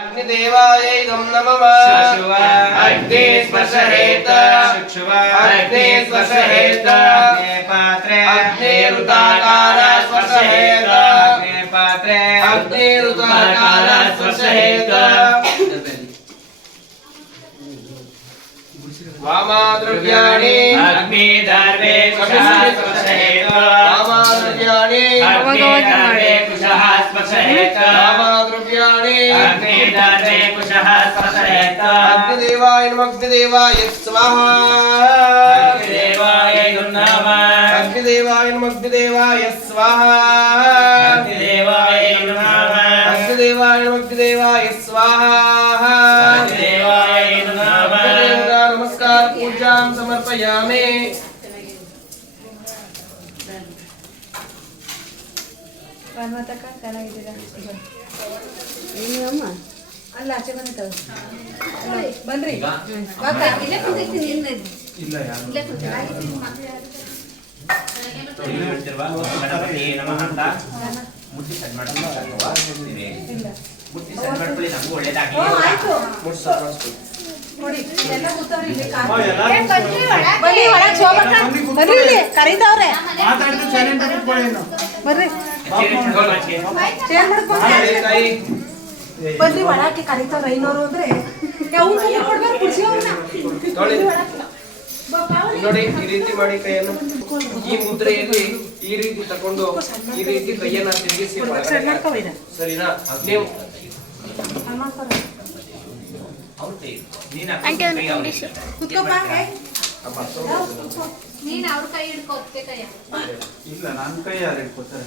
अग्निदेवायै नमः अग्ने स्पर्शहेत अग्ने स्पर्शहेत अग्ने पात्रे अग्ने ऋताकार स्पर्शहेत अग्ने पात्रे अग्ने ऋताकार स्पर्शहेत वामाद्रव्याणि अग्नि दार्वे कुशः स्पर्शहेत वामाद्रव्याणि अग्नि दार्वे कुशः स्पर्शहेत वामाद्रव्याणि अग्नि दार्वे कुशः स्पर्शहेत अग्निदेवाय नमः अग्निदेवाय स्वाहा अग्निदेवाय नमः अग्निदेवाय नमः अग्निदेवाय स्वाहा अग्निदेवाय नमः अग्निदेवाय नमः अग्निदेवाय स्वाहा अग्निदेवाय नमः नमस्कार पूजां समर्पयामि ಪರ್ವತಕ ಚೆನ್ನಾಗಿದ್ದೀರಾ ಏನು ಅಮ್ಮ ಅಲ್ಲ ಆಚೆ ಬಂದಿತ್ತು ಬನ್ರಿ ಇಲ್ಲೇ ಕೂತಿರ್ತೀನಿ ಇಲ್ಲ ಯಾರು ಇಲ್ಲೇ ಕೂತಿರ್ತೀನಿ ಗಣಪತಿ ನಮಃ ಅಂತ ಮುಟ್ಟಿ ಸೆಟ್ ಮಾಡ್ಕೊಳ್ಳಿ ಮುಟ್ಟಿ ಸೆಟ್ ಮಾಡ್ಕೊಳ್ಳಿ ನಮಗೂ ಒಳ್ಳೇದಾಗಲಿ ಆಯ್ತು ಮುಟ್ಸು ನೋಡಿ ಎಲ್ಲ ಕೂತವ್ರಿ ಇಲ್ಲಿ ಬನ್ನಿ ಒಳಗೆ ಶೋಭಕ್ಕ ಬನ್ನಿ ಇಲ್ಲಿ ಕರೀತಾವ್ರೆ ಮಾತಾಡ್ತು ಸೈಲೆಂಟ್ ಕೂತ್ಕೊಳ್ಳಿ ಇನ್ನು ಬರ್ರಿ ಚೇರ್ ಮಾಡ್ಕೊಂಡು ಬನ್ನಿ ಒಳಕ್ಕೆ ಕರೀತಾವ್ರೆ ಐನೋರು ಅಂದ್ರೆ ಅವ್ನು ಕೊಡ್ಬೇಕು ಕುರ್ಸಿ ಅವ್ರನ್ನ ನೋಡಿ ಈ ರೀತಿ ಮಾಡಿ ಕೈಯನ್ನು ಈ ಮುದ್ರೆಯಲ್ಲಿ ಈ ರೀತಿ ತಕೊಂಡು ಈ ರೀತಿ ಕೈಯನ್ನ ತಿರುಗಿಸಿ ಸರಿನಾ ನೀವು ನೀನ್ ಅವ್ರ ಕೈ ಹಿಡ್ಕೋತ್ತೆ ಕೈಯ ಇಲ್ಲ ನನ್ನ ಕೈ ಯಾರು ಹಿಡ್ಕೋತಾರೆ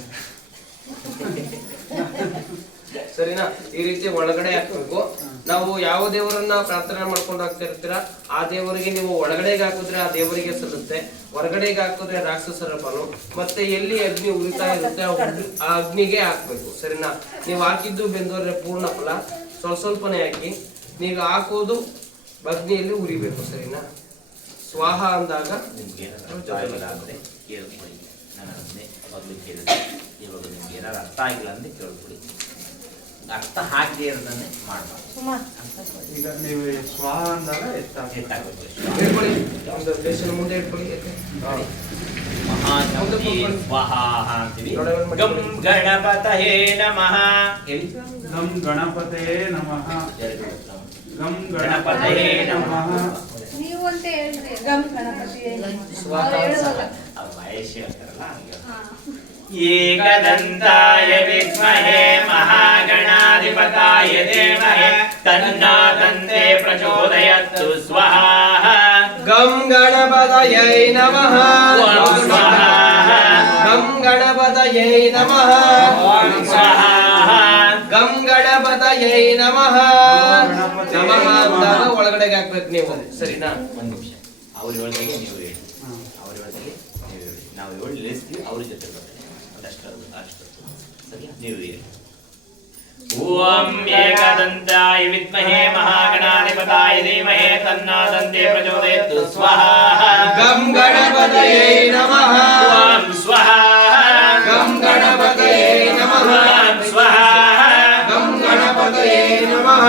ಸರಿನಾ ಈ ರೀತಿ ಒಳಗಡೆ ಹಾಕ್ಬೇಕು ನಾವು ಯಾವ ದೇವರನ್ನ ಪ್ರಾರ್ಥನೆ ಮಾಡ್ಕೊಂಡು ಹಾಕ್ತಿರ್ತೀರಾ ಆ ದೇವರಿಗೆ ನೀವು ಒಳಗಡೆಗೆ ಹಾಕಿದ್ರೆ ಆ ದೇವರಿಗೆ ಸಲ್ಲುತ್ತೆ ಹೊರಗಡೆಗೆ ಹಾಕಿದ್ರೆ ರಾಕ್ಷಸರ ಬಲು ಮತ್ತೆ ಎಲ್ಲಿ ಅಗ್ನಿ ಉರಿತಾ ಇರುತ್ತೆ ಆ ಅಗ್ನಿಗೆ ಹಾಕ್ಬೇಕು ಸರಿನಾ ನೀವು ಹಾಕಿದ್ದು ಬೆಂದೋದ್ರೆ ಪೂರ್ಣ ಫಲ ಸ್ವಲ್ಪನೇ ಹಾಕಿ ನೀವು ಹಾಕೋದು ಅಗ್ನಿಯಲ್ಲಿ ಉರಿಬೇಕು ಸರಿನಾ ಸ್ವಾಹ ಅಂದಾಗ ಏನಾರು ಅರ್ಥ ಆಗಿಲ್ಲ ಅಂದ್ರೆ ಕೇಳ್ಕೊಡಿ ಅರ್ಥ ಹಾಕದೆ ಇರೋದನ್ನೇ ಮಾಡಬಾರ್ದು ಈಗ ನೀವು ಸ್ವಾಹ ಅಂದಾಗ ಎತ್ತಾಗಬೇಕು ಹೇಳ್ಕೊಳ್ಳಿ ಒಂದು ದೇಶದ ಮುಂದೆ ಇಟ್ಕೊಳ್ಳಿ ಮಹಾಶಕ್ತಿ ಸ್ವಾಹಾ ಅಂತೀವಿ ಗಂ ಗಣಪತಯೇ ನಮಃ ಹೇಳಿ ಗಂ ಗಣಪತಯೇ ನಮಃ ಗಂ ಗಣಪತಯೇ ನಮಃ ನೀವು ಅಂತ ಹೇಳ್ರಿ ಗಂ ಗಣಪತಿ ಮಹೇಶ್ ಹೇಳ್ತಾರಲ್ಲ ಏಕದಂತಾಯ ವಿದ್ಮಹೇ ಮಹಾಗಣಾಧಿಪತಾಯ ಧೀಮಹಿ ತನ್ನೋ ದಂತೆ ಪ್ರಚೋದಯತ್ತು ಸ್ವಾಹ ಗಂ ಗಣಪತಯೇ ನಮಃ ಓಂ ಸ್ವಾಹ ಗಂ ಗಣಪತಯೇ ನಮಃ ಓಂ ಸ್ವಾಹ ಗಂ ಗಣಪತಯೇ ನಮಃ ನಮಃ ಅಂದಾಗ ಒಳಗಡೆಗೆ ಹಾಕ್ಬೇಕು ನೀವು ಸರಿನಾ ಒಂದು ನಿಮಿಷ ಅವ್ರ ಒಳಗೆ ನೀವು ಹೇಳಿ ಅವ್ರ ಒಳಗೆ ನೀವು ಹೇಳಿ ನಾವು ಹೇಳಿ ನಿಲ್ಲಿಸ್ತೀವಿ ಅವ್ರ ಜೊತೆ ಬರ್ತಾರೆ ಅದಷ್ಟು ಸರಿ ನೀವು ಹೇಳಿ ಓಂ ಏಕದಂತಾಯ ವಿದ್ಮಹೇ ಮಹಾಗಣಾಧಿಪತಾಯ ಧೀಮಹಿ ತನ್ನೋ ದಂತೆ ಪ್ರಚೋದಯತ್ತು ಸ್ವಾಹ ಗಂ ಗಣಪತಯೇ ನಮಃ ಓಂ ಸ್ವಾಹ ಗಂ ಗಣಪತಯೇ ನಮಃ ಓಂ ಸ್ವಾಹ ಗಂ ಗಣಪತಯೇ ನಮಃ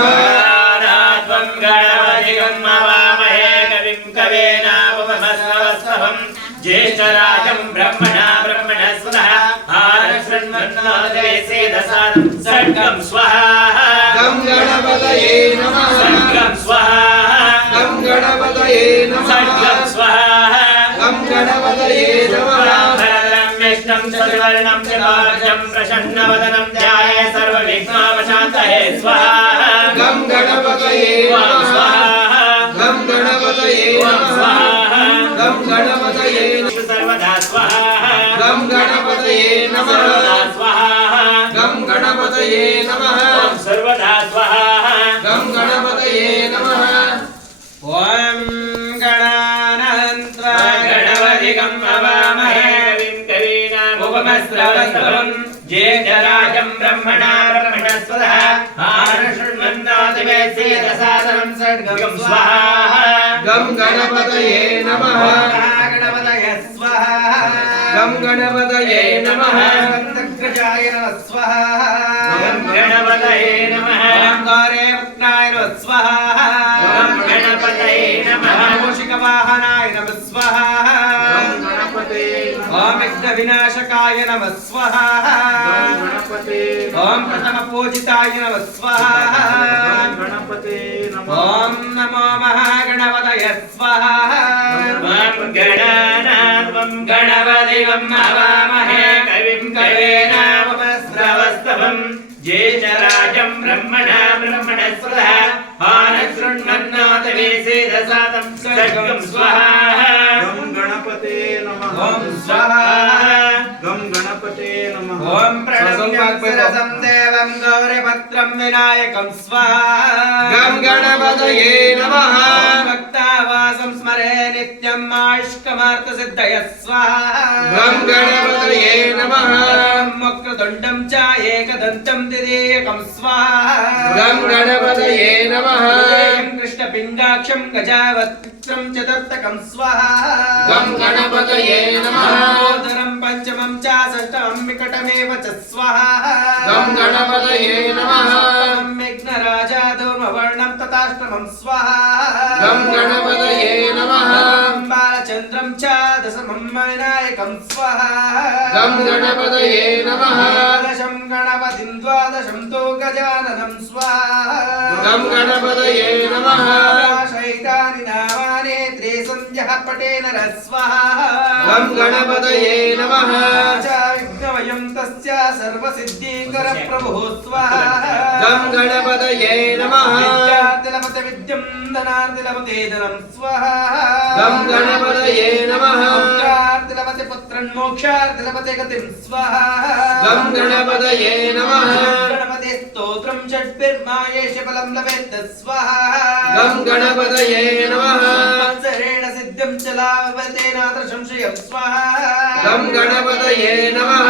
ತ್ವಂ ಗಣಪತಿಗಂ ಹವಾಮಹೇ ಕವಿಂ ಕವೇನಾಪಮಸ್ರವಸ್ತವಂ ಜ್ಯೇಷ್ಠರಾಜಂ ಬ್ರಹ್ಮಣಸ್ಪದಃ ಆನಶೃಣ್ವನ್ನೋದಯಸೇದಸಾದಂ ಸರ್ಗಂ ಸ್ವಹ ಗಂ ಗಣಪತಯೇ ನಮಃ ಸರ್ಗಂ ಸ್ವಹ ಗಂ ಗಣಪತಯೇ ನಮಃ ಸರ್ಗಂ ಸ್ವಹ ಗಂ ಗಣಪತಯೇ ನಮಃ ಧರಧರಂ ವಿಷ್ಣುಂ ಚತುರ್ವರ್ಣಂ ಚತುರ್ಭುಜಂ ಪ್ರಸನ್ನವದನಂ ಧ್ಯಾಯೇ ಸರ್ವವಿಘ್ನೋಪಶಾಂತಯೇ ಸ್ವಹ ಗಂ ಗಣಪತಯೇ ಓಂ ನಮಃ ಸ್ವಹ ಗಂ ಗಣಪತಯೇ ಓಂ ನಮಃ ಸ್ವಹ ಗಂ ಗಣಪತಯೇ ಸರ್ವದಾ ಸ್ವಹ ಗಂ ಗಣಪತಯೇ ನಮಃ ಸರ್ವದಾ ಸ್ವಹ ಗಂ ಗಣಪತಯೇ ನಮಃ ಓಂ ಸರ್ವದಾ ಸ್ವಹ ಗಂ ಗಣಪತಯೇ ನಮಃ ಓಂ ಗಣಾನಂತ್ವಾ ಗಣಪತಿಗಂ ಹವಾಮಹೇ ಕವಿಂ ಕವೀನಾಮುಪಮಸ್ರವಸ್ತವಂ ಜ್ಯೇಷ್ಠರಾಜಂ ಬ್ರಹ್ಮಣಸ್ಪದಃ ಆನಶೃಣ್ವನ್ನೋದಿವೇಸೇದಸಾದನಂ ಸರ್ಗಂ ಸ್ವಹ ಗಂ ಗಣಪತಯೇ ನಮಃ ಗಣಪತಯೇ ಸ್ವಹ ಗಂ ಗಣಪತಯೇ ನಮಃ ಗಣಪತಯೇ ನಮಃ गौरे पुत्राय नमः स्वाहा गं गणपतये नमः मूषिकवाहनाय नमः स्वाहा गणपते ओम विघ्नविनाशकाय नमः स्वाहा गणपते ओम प्रथमपूजिताय नमः स्वाहा गणपते ओम नमो महागणपतये स्वाहा वं गणानां गणपतिं हवामहे कविं कवीनामुपस्रवस्तवं ज्येष्ठराजं ब्रह्मणा ब्रह्मणस्पतः आनशृण्वन्नोतवेसेदसादं सद्गं स्वाहा गं गणपते नमः ओम स्वाहा गं गणपते नमः ओम प्रणम्यक्षरसं देवं गौरीपत्रं विनायकं स्वाहा गं गणपतये नमः भक्तावासं स्मरे नित्यं आयुष्कमार्थसिद्धये स्वाहा गं गणपतये नमः वक्रतुण्डं च एकदन्तं द्वितीयकं स्वाहा गं गणपतये नमः कृष्णपिण्डाक्षं गजावक्त्रं चतुर्थकं स्वाहा गं गणपतये नमः उदरं पञ्चमं च षष्ठमं विकटमेव च स्वाहा गं गणपतये नमः सप्तमं विघ्नराजादूर्मवर्णं तथाष्टमं स्वाहा गं गणपतये नमः बालचन्द्रं च दशमं विनायकं स्वाहा गं गणपतये नमः दशं गणपतिं द्वादशं तु गजाननं स्वाहा गं गणपतये नमः शैतानि नामानि त्रिसंध्यः पठेन स्वाहा गं गणपतये नमः च विघ्नवयं तस्य सर्वसिद्धिकर प्रभुः स्वाहा गं गणपतये नमः विद्यार्थिलभते विद्यं धनार्थिलभते धनं स्वाहा गं गणपतये नमः पुत्रार्थिलभते पुत्रं मोक्षार्थिलभते गतिं स्वाहा गं गणपतये नमः गणपते स्तोत्रं षड्भिर्मायेष फलं लभेत् स्वाहा गं गणपतये नमः संवत्सरेण सिद्धिं च लाभते नात्र संशयं स्वाहा गं गणपतये नमः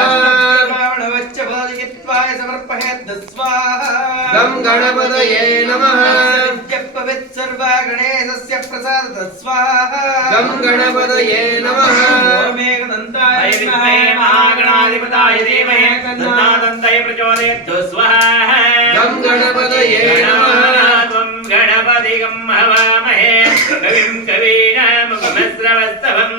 रावणवच्च बोधित्वाय समर्पयेत् स्वाहा गं गणपतये नमः विद्यप्पवित् सर्वा गणेशस्य प्रसादतः स्वाहा गं गणपतये नमः ओमेकदन्ताय विद्महे महागणाधिपताय धीमहि तन्नोदन्ताय प्रचोदयात् स्वाहा गं गणपतये नमः त्वं गणपतिं हवामहे कविं कवीनामुपस्रवस्तवं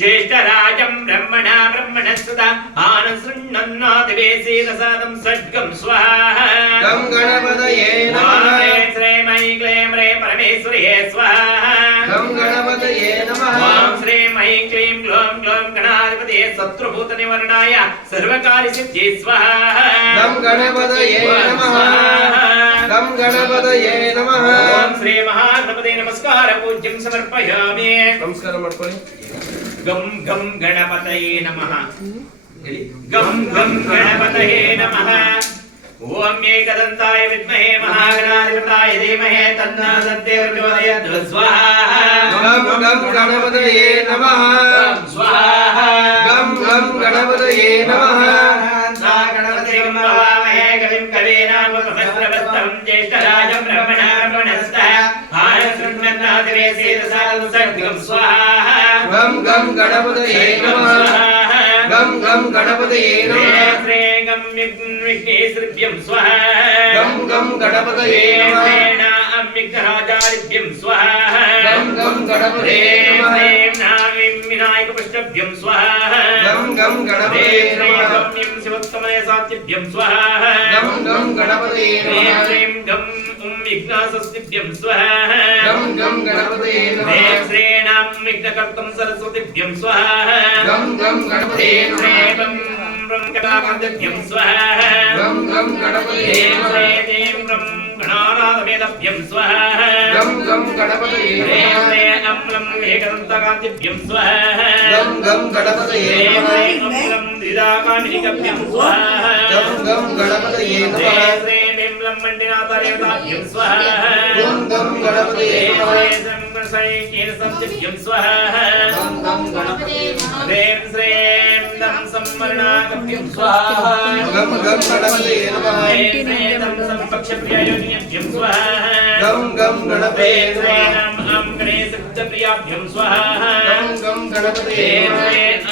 ज्येष्ठराजं ब्रह्मणा ब्रह्मणस्पतः आनशृण्वन्नोतवेसेदसादं सद्गं स्वाहा गं गणपतये नमः श्रीं ऐं क्लीं ह्रीं परमेश्वरी स्वाहा गं गणपतये नमः ॐ श्रीं ऐं क्लीं ग्लौं ग्लौं गणाधिपतये शत्रुभूतनिवारणाय सर्वकार्यसिद्धये स्वाहा गं गणपतये नमः गं गणपतये नमः ॐ श्री महागणपते नमस्कार पूज्यं समर्पयामि ನಮಸ್ಕಾರ ಮಾಡ್ಕೊಳ್ಳಿ गं गं गणपतये नमः गं गं गणपतये नमः ॐ एकदन्ताय विद्महे महागणाधिपताय धीमहि तन्नो दन्ते प्रचोदयात् स्वाहा गं गं गणपतये नमः स्वाहा गं गं गणपतये नमः सा गणपतिं हवामहे कविं कवीनामुपस्रवस्तवं ज्येष्ठराजं ब्रह्मणा ब्रह्मणस्पतः आनशृण्वन्नोतवेसेदसादं सद्गं स्वाहा गं गं गणपतये नमः गं गं गणपतये नमः श्री गं विघ्नेश्वरभ्यं स्वाहा गं गं गणपतये नमः विघ्नराजाभ्यं स्वाहा गं गं गणपतये नमः विनायकपुष्टभ्यं स्वाहा गं गं गणपतये नमः शिवोत्तमसात्यभ्यं स्वाहा गं गं गणपतये नमः श्रीं गं विघ्नासस्तिभ्यं स्वाहा गं गं गणपतये नमः श्रीणां विघ्नकर्तुं सरस्वतीभ्यं स्वाहा गं गं गणपतये नमः गं कटाकान्तिभ्यं स्वाहा गं गं गणपतये नमः गणानाथमेतभ्यं स्वाहा गं गं गणपतये नमः अम्लं एकदन्तकान्तिभ्यं स्वाहा गं गं गणपतये नमः अम्लं द्विदाकामिनिकभ्यं स्वाहा गं गं गणपतये नमः बिम्लं मण्डिनाथदेवताभ्यं स्वाहा गं गं गणपतये नमः संभ्यं स्वाहा गं गं गणपतये नमः ह्रीं श्रीं दं संवर्णाकभ्यं स्वाहा गं गं गणपतये नमः ह्रीं श्रीं दं संपक्षप्रिययोनिभ्यं स्वाहा गं गं गणपतये ह्रीं नमः श्रीं गणेश प्रियाभ्यं स्वाहा गं गं गणपतये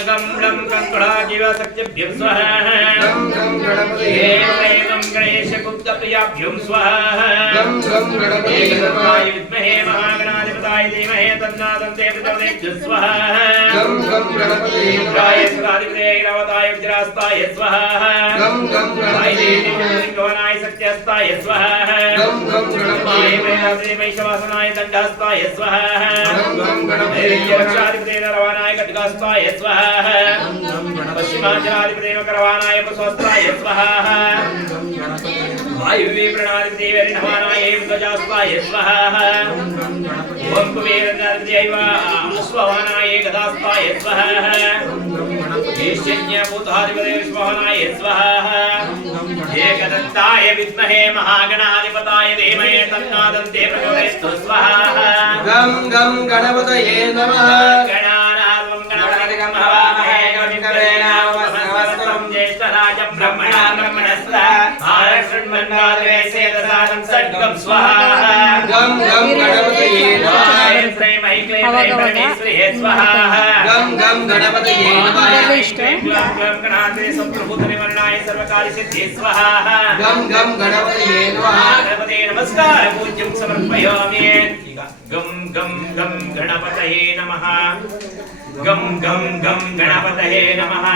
अगं लं कंकणाजीव शक्तिभ्यं स्वाहा गं गं गणपतये गं गणेश गुप्त प्रियाभ्यं स्वाहा गं गं गणपतये गणपताय विद्महे महागणाधिपताय धीमहि तन्नादन्ते प्रचोदयात् स्वाहा गं गं गणपतये इंद्राय सुराधिपतये ऐरावताय वज्रास्ताय स्वाहा गं गं गणपतये गणाय सत्यस्ताय स्वाहा गं गं गणपतये वैशवासनाय दण्डहस्ताय स्वाहा गं गं गणपतये रक्षाधिपतये रवानाय खड्गास्ताय स्वाहा पश्चिमाचलाधिपतये करवानाय प्रस्वस्ताय स्वाहा वायुवे प्रणाधिपतये वरिणवानाय ध्वजास्ताय स्वाहा ओम कुबेराधिपतये अश्ववाहनाय गदास्ताय स्वाहा ईशान्यभूताधिपतये विश्ववाहनाय स्वाहा एकदन्ताय विद्महे महागणाधिपताय धीमहि तन्नादन्ते प्रचोदयात् स्वाहा गं गं गणपतये नमः गणानां गणपतिं हवामहे कविं कवीनामुपमश्रवस्तमं ज्येष्ठराजं ब्रह्मणा ब्रह्मणस्पदा आरक्षण्मन्वादिवेशेदसादं षड्गं स्वाहा गं गं गणपतये नमः गं गं गणपतये नमः गं गं गणपतये नमः नमस्कार पूज्यं समर्पयामि गं गं गं गणपतये नमः गं गं गं गणपतये नमः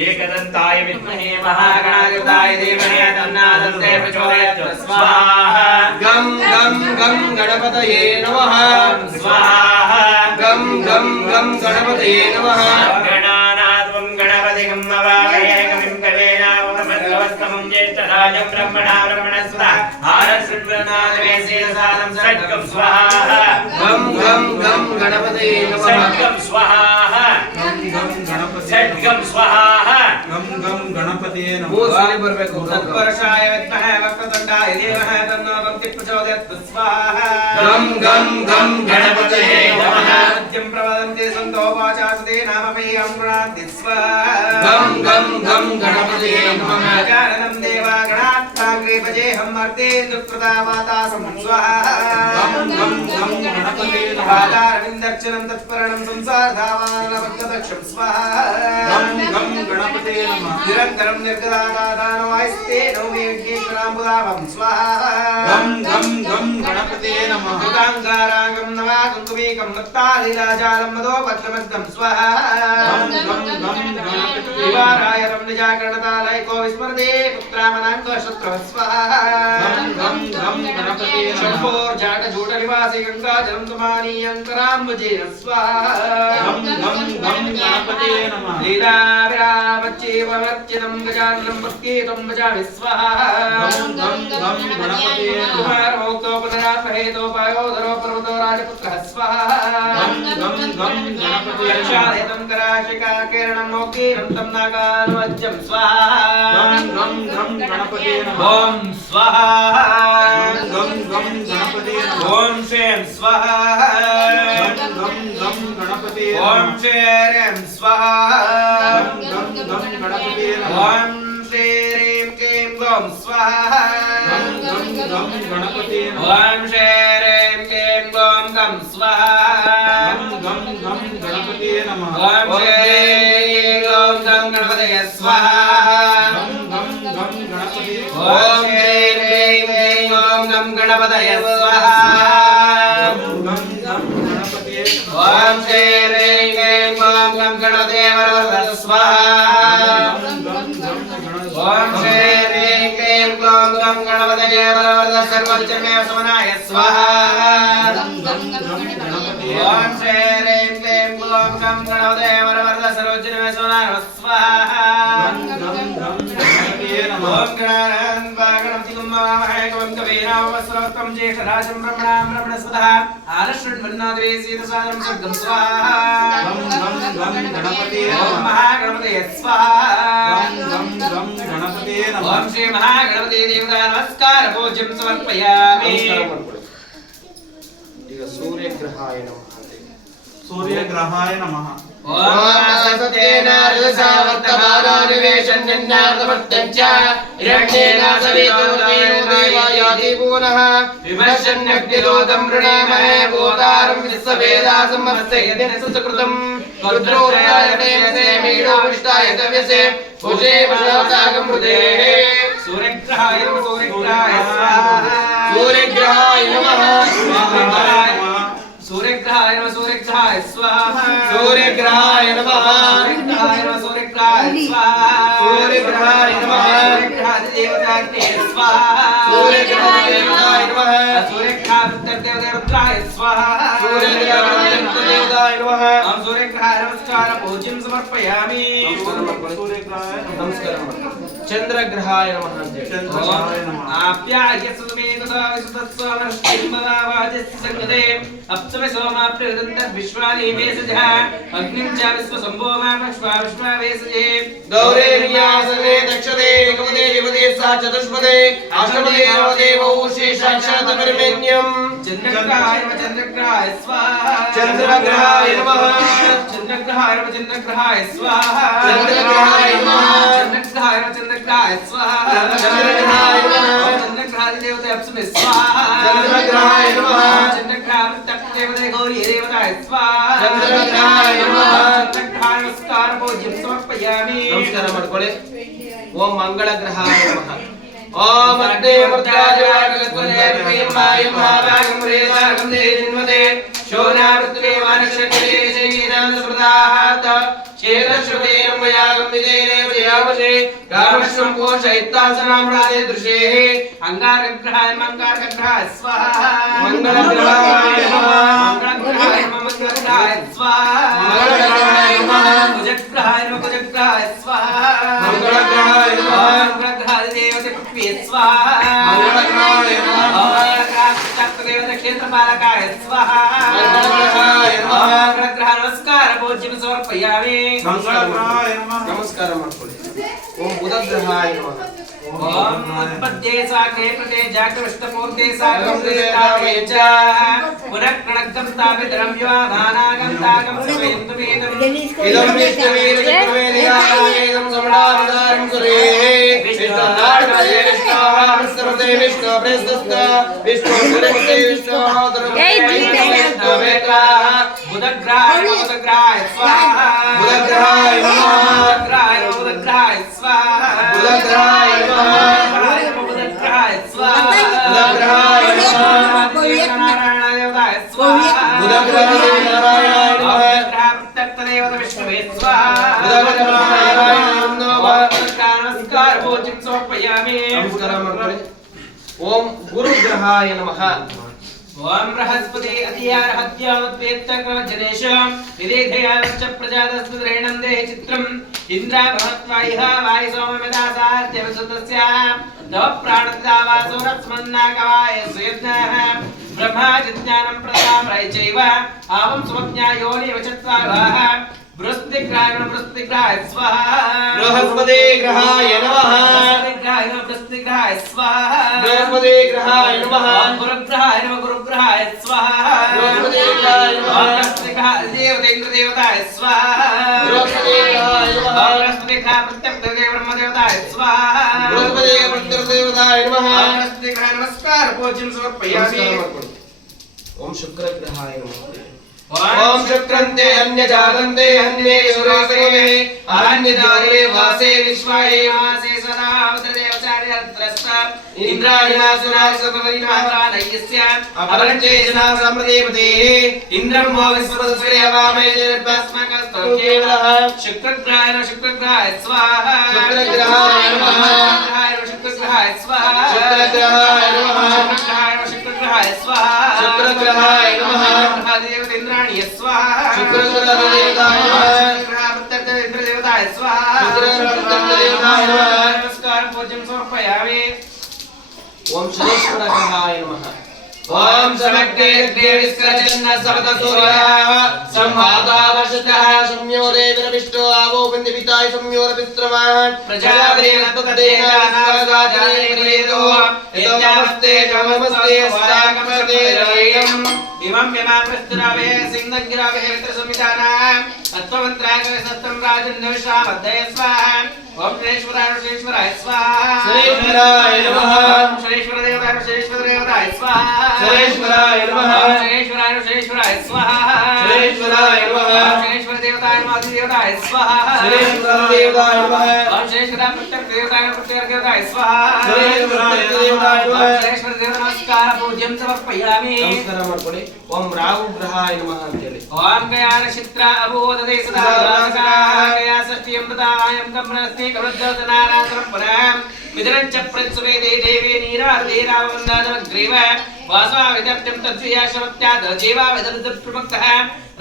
एकदन्ताय विद्महे महागणाधिपताय धीमहि तन्नादन्ते प्रचोदयात् स्वाहा गं गं गं गणपतये नमः स्वाहा गं गं गं गणपतये नमः गणानात्वं गणपतिं हवामहे कविं कवीनामुपमश्रवस्तमं ज्येष्ठराजं ब्रह्मणा ब्रह्मणस्पदा आरक्षण्मन्वादिवेशेदसादं षड्गं स्वाहा गं गं गं गणपतये नमः षड्गं स्वाहा षड्गं स्वाहा गं गं गणपतये नमः ಮೂಸಲಿ ಬರಬೇಕು तत्पुरुषाय विद्महे वक्रतुण्डाय धीमहि तन्नो दन्ति प्रचोदयात् स्वाहा गं गं गं गणपतये नमः नित्यं प्रवदन्ति सन्तोपाचास्ते नाममेयं गृणान्ति स्वाहा गं गं गं गणपतये नमः गजाननं देवा गणात्माग्रे भजेऽहं मर्तेन्दुकृतावातासं स्वाहा गं गं गं गणपतये नमः पादारविन्दर्चनं तत्परणं संसारधावानवद्गदक्षं स्वाहा गं गं गणपतये नमः निरन्तरं निर्गदादानवायस्ते नौमे विघ्नेश्वराम्बुदाभं स्वाहा गं गं गं गणपतये नमः कृताङ्गारागं नवाकुङ्कुमेकं मत्तालीलाजालं मदोपत्रमग्धं स्वाहा गं गं गं गणपतये निवाराय रम्यजाकरणतालयको विस्मरते पुत्रामनाङ्गो शत्रवः स्वाहा गं गं गं गणपतये नमः शम्भोर्जाटजूटनिवासि गङ्गाजलं तुमानीयन्तराम्बुजेन स्वाहा गं गं गं गणपतये नमः लीलाविरामच्चेवमर्चितं गजाननं प्रत्येतं भजामि स्वाहा गं गं गं गणपतये नमः कुमारभोक्तो पुनरात्महेतोपायोधरो पर्वतो राजपुत्रः स्वाहा गं गं गं गणपतये नमः यक्षादितं कराशिकाकिरणं मोकीनं तं नागानुवज्यं स्वाहा गं गं गं गणपतये नमः ॐ स्वाहा गं गं गणपतये नमः ॐ श्रीं स्वाहा गं गं गं गणपतये ॐ नमः श्रीं स्वाहा गं गं गणपतये नमः ॐ श्रीं क्लीं गौं स्वाहा गं गं गं गणपतये नमः ॐ श्रीं क्लीं गौं गं स्वाहा गं गं गं गणपतये नमः ॐ श्रीं गौं गं गणपतये स्वाहा गं गं गं गणपतये ॐ श्रीं क्लीं गौं गं गणपतये स्वाहा गं गं गं गणपतये नमः ॐ श्रीं क्लीं गौं गं गणपतये वरवरद स्वाहा गं गं गं गणपतये ॐ श्रीं क्लीं गौं गं गणपतये वरवरद सर्वज्ञमे समनाय स्वाहा गं गं गं गणपतये ॐ श्रीं क्लीं गौं गं गणपतये वरवरद सर्वज्ञमे समनाय स्वाहा गं गं गं गणपतये नमः ॐ गणानान्वागणपति कुम्भवामहे कविं कवीनामुपमश्रवस्तमं ज्येष्ठराजं ब्रह्मणां ब्रह्मणस्पदा आरक्षण्मन्वादिवेशेदसादं षड्गं स्वाहा गं गं गं गणपतये ॐ नमः महागणपतये स्वाहा गं गं गं गणपतये नमः ॐ श्री महागणपति देवता नमस्कार पूज्यं समर्पयामि ನಮಸ್ಕಾರ ಮಾಡ್ಕೊಳ್ಳಿ ಈಗ ಸೂರ್ಯಗ್ರಹಾಯ ನಮಃ सूर्यग्रहाय नमः सूर्यग्रहाय नमः सूर्यग्रहाय नमः सूर्यग्रहाय स्वाहा सूर्यग्रहाय नमः सूर्यग्रहाय नमः सूर्यग्रहाय स्वाहा सूर्यग्रहाय नमः सूर्यग्रहाय देवताग्ने स्वाहा सूर्यग्रहाय देवताय नमः सूर्यग्रहाय देवताय स्वाहा सूर्यग्रहाय देवताय नमः हम सूर्यग्रहाय नमस्कार पूज्यं समर्पयामि सूर्यग्रहाय नमस्कार चंद्रग्रहाय नमः चंद्रग्रहाय नमः आप्याय सुमेधसा विश्वतस्वामश्चिम्बवावाजस्य संगते अप्समे सोमाप्यदन्त विश्वानि वेसजः अग्निं च विश्वसम्भो मापक्ष्वा विश्वावेसजे गौरेर्यासने दक्षते एकपदे विपदे सा चतुष्पदे अष्टपदे नवदेवौ शेषाक्षात् परिमेन्यम् चंद्रग्रहाय नमः चंद्रग्रहाय स्वाहा चंद्रग्रहाय नमः चंद्रग्रहाय नमः चंद्रग्रहाय स्वाहा चंद्रग्रहाय नमः चंद्रग्रहाय नमः चंद्रग्रहाय स्वाहा चंद्रग्रहाय नमः चंद्रग्रहाय देवते अप्समे स्वाहा चंद्रग्रहाय नमः चंद्रग्रहाय देवते गौरी देवताय स्वाहा चंद्रग्रहाय नमः चंद्रग्रहाय नमस्कार पूज्यं समर्पयामि नमस्कार ಮಾಡ್ಕೊಳ್ಳಿ ಓಂ ಮಂಗಳಗ್ರಹಾಯ ನಮಃ ಓಂ ಅಗ್ನೇ ಮೃತ್ಯಾಜವಾಗಸ್ಪದೇರ್ಮಯಂ ಮಹಾಭಾಗಂ ಪ್ರೇತಾಗಂ ದೇನ್ವದೆ ಶೋನಾವೃತ್ವೇ ವಾನಕ್ಷತ್ರೇ ಶೈನಾಂ ಸ್ಮೃತಾಹಾತ ಶೇತಶ್ರುತೇನ ಮಯಾಗಂ ವಿಜೇನೇ ವಯಾವಶೇ ಕಾಮಶ್ವಂ ಪೋಷಯಿತ್ತಾಸನಾಂ ರಾಧೇ ದೃಶೇಃ अंगारग्रहाय मंगारग्रहाय स्वाहा ಮಂಗಳಗ್ರಹಾಯ ನಮಃ मंगलग्रहाय मंगलग्रहाय स्वाहा ಮಂಗಳಗ್ರಹಾಯ ನಮಃ कुजग्रहाय कुजग्रहाय स्वाहा ಮಂಗಳಗ್ರಹಾಯ ನಮಃ मंगलग्रहाय देवते पृथ्वी स्वाहा ಮಂಗಳಗ್ರಹಾಯ ನಮಃ देवते क्षेत्रपालकाय स्वाहा ಮಂಗಳಗ್ರಹಾಯ ನಮಃ मंगलग्रहाय नमस्कार पूज्यं समर्पयामि ಮಂಗಳಗ್ರಹಾಯ ನಮಃ ನಮಸ್ಕಾರ ಮಾಡ್ಕೊಳ್ಳಿ ಓಂ ಬುಧಗ್ರಹಾಯ ನಮಃ ओम उत्पद्ये साग्ने प्रते जागृष्टपूर्ते सागं देतावे च पुनः कणकं स्थापित रम्यवाधानागं तागं समयन्तुमेदम् इदं विष्णुवीरचक्रवेदयागेदं समणावतारं सुरेः विष्णुनाडकले विष्णुः विष्णुप्रेस्तस्थ विष्णुसुरमते विष्णुः बुधग्रहाय स्वाहा बुधग्रहाय नमः बुधग्रहाय स्वाहा बुधग्रहाय नमः बुधग्रहाय स्वाहा बुधग्रहाय नमः नारायणाय देवताय स्वाहा बुधग्रहाय नारायणाय नमः देवता विष्णुवे स्वाहा बुधग्रहाय नमः नमस्कार पूज्यं समर्पयामि नमस्कार ಮಾಡ್ಕೊಳ್ಳಿ ಓಂ ಗುರುಗ್ರಹಾಯ ನಮಃ ओम बृहस्पति अतियारहत्यामत्वेत्तकवजनेश विदेधयावच्च प्रजातस्त्रेणं देहि चित्रम् इन्द्रा भवत्वायः वायुसोममेधासात्यवसुतस्याः नव प्राणदावासुरस्मन्नाकवाय सुयज्ञः ब्रह्मा जिज्ञानं प्रदामराय चैव आवं सुमज्ञा योनिवचत्वाः बृहस्पतिग्रहाय स्वाहा बृहस्पति ग्रहाय नमः बृहस्पतिग्रहाय स्वाहा बृहस्पतिग्रहाय नमः गुरुग्रहाय स्वाहा बृहस्पतिग्रहाय नमः बृहस्पतिग्रहाय देवताय स्वाहा बृहस्पतिग्रहाय नमः बृहस्पतिग्रहाय प्रत्यक्षदेव ब्रह्मदेवताय स्वाहा बृहस्पतिग्रहाय नमः बृहस्पतिग्रहाय नमस्कार पूज्यं समर्पयामि ओम शुक्रग्रहाय नमः ओम शुक्रन्ते अन्यजातन्ते अन्ये सुरेशे अरण्यदारे वासे विश्वाये मासे सदा देवचार्यत्रस्थ इंद्रायणासुरासपरिणामानयस्य अपरञ्चेजना समृदेवते इन्द्रं वो विश्वसूर्यवामे जलपस्मकस्तोकेवलः शुक्रग्रहाय स्वाहा शुक्रग्रहाय नमः शुक्रग्रहाय स्वाहा शुक्रग्रहाय नमः शुक्रग्रहाय स्वाहा शुक्रग्रहाय नमः देवतेन्द्राणि स्वाहा शुक्रग्रहदेवताय नमः इंद्रदेवताय स्वाहा शुक्रग्रहदेवताय नमः नमस्कार पूज्यं समर्पयामि ओम शनेश्वरग्रहाय नमः ओम समग्रेर्ग्रेविस्क्रजन्न सप्तसूर्याः संवादावशतः संयो देविरविष्टो आवो बन्दिपिताय संयोरपिस्त्रमान् प्रजापतेन तद्देनानागाजानेवेदो यज्ञामस्ते जममस्ते स्वागमः इमं यमाप्रस्तुरावे सिंहगिरावे वित्रसंविधानाम् अत्वमन्त्रागवे सत्तं राजन्यविश्वामद्धये स्वाहा ओम श्रीश्वराय स्वाहा श्रीश्वराय नमः श्रीश्वरदेवताय स्वाहा श्रीश्वराय नमः श्रीश्वराय स्वाहा श्रीश्वराय नमः श्रीश्वरदेवताय स्वाहा श्रीश्वरदेवताय नमः ओम श्रीश्वराय प्रत्यर्देवताय स्वाहा श्रीश्वरदेवताय नमः श्रीश्वर देव नमस्कार पूज्यं समर्पयामि ನಮಸ್ಕಾರ ಮಾಡ್ಕೊಳ್ಳಿ ಓಂ ರಾಹು ಗ್ರಹಾಯ ನಮಃ ಅಂತ ಹೇಳಿ ओम गया नक्षत्र अबोधते सदा गया षष्ठी अमृतायं कमलस्ति कमलदर्शनारात्रं पुरां विदरञ्च प्रत्सुवेदे देवी नीरार्देरावन्दादग्रीव वासवाविदर्त्यं तद्वियाशवत्याद जीवा विदर्दप्रमुक्तः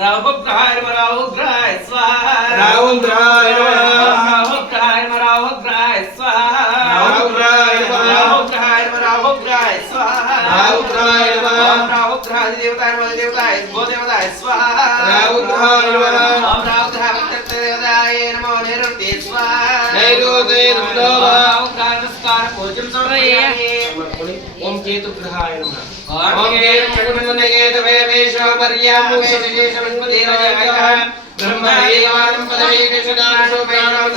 राहुग्रहाय स्वाहा राहुग्रहाय नमः राहुग्रहाय स्वाहा राहुग्रहाय नमः राहुग्रहाय स्वाहा राहुग्रहाय नमः राहुग्रहाय देवताय गोदेवताय स्वाहा राहुग्रहाय नमः ओम राहुग्रहाय देवताय नमो नैऋत्ये स्वाहा नैऋत्ये नमः राहुग्रहाय नमस्कार पूज्यं समर्पयामि ಮಾಡ್ಕೊಳ್ಳಿ ಓಂ ಕೇತು ಗ್ರಹಾಯ ನಮಃ ओम केतवे वेशवर्यां वेशेषमन्वदेवजायः ब्रह्मदेवानं पदवीकृष्णां शोभनां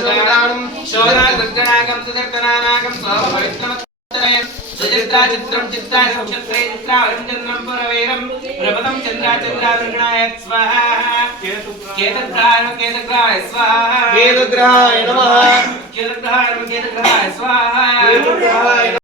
शोभनागं सुदर्शनानागं स्वपवित्रमत्तरयं सुचित्रा चित्रं चित्रा नक्षत्रे चित्रावलं चन्द्रं पुरवेरं प्रपदं चन्द्राचन्द्रावृगणाय स्वाहा केतग्रहाय स्वाहा केतुग्रहाय नमः केतग्रहाय स्वाहा केतुग्रहाय